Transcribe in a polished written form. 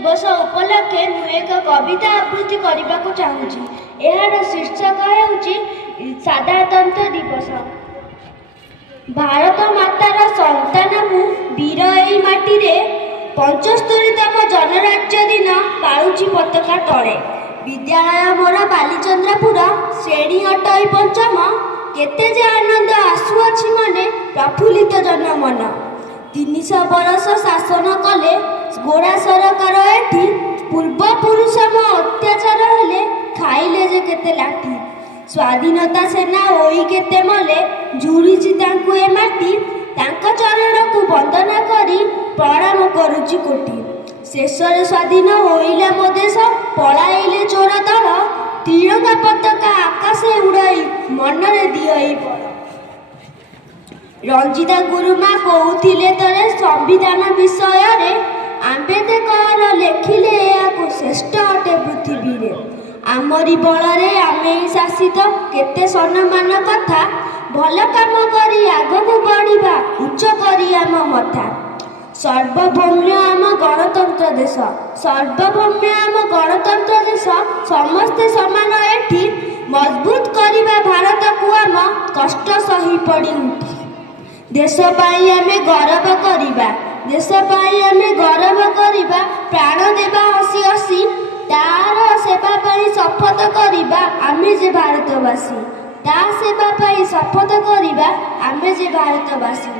दिवस उपलक्षे मु एक कविता आवृत्ति करने को चाहूँगी। यार शीर्षक ହେଉଛି साधारणतंत्र दिवस। भारत मातार संतान मु वीर एई माटी रे 75तम जनराज्य दिन पाळुची पताका तले। विद्यालय मोर बालीचंद्रपुर श्रेणी अटई पंचम। केते जे आनंद आसुअछि मने प्रफुल्लित जनमन। 300 बरस शासन कले गोरा सरकार एठी पूर्वपुरुष अत्याचार हेले खाइले जे केते लाठी। स्वाधीनता सेना होई केते मले जुड़ीची तांकु ए माटी। तांका चरण को वंदना करी प्रणाम करुची कोटी। शेषरे स्वाधीन होइला मो देश पलाइले चोर दल। तिरंगा पताका आकाशे उड़ाई मनरे दियई बड़। रंजिता गुरुमा कहूथिले तरे संविधान विषय रे आंबेडकर लेखिले याकु श्रेष्ठ अटे पृथ्वी रे। आमरी बलरे आमे शासित केते सम्मान कथा। भल काम करी आगकु बढ़िबा उच्च करी आम मथा। सर्वभौम्य आम गणतंत्र देश। सर्वभौम्य आम गणतंत्र देश। समस्ते समान एठी मजबूत करिबा भारत को आम कष्ट सही पड़ी उठी। देश पाई आमे गौरव करिबा। देश पाई आमे गौरव करिबा। प्राण देबा हसी हसी तार सेवा पाई शपथ करिबा आमे जे भारतवासी। ता सेवा पाई शपथ करिबा आमे जे भारतवासी।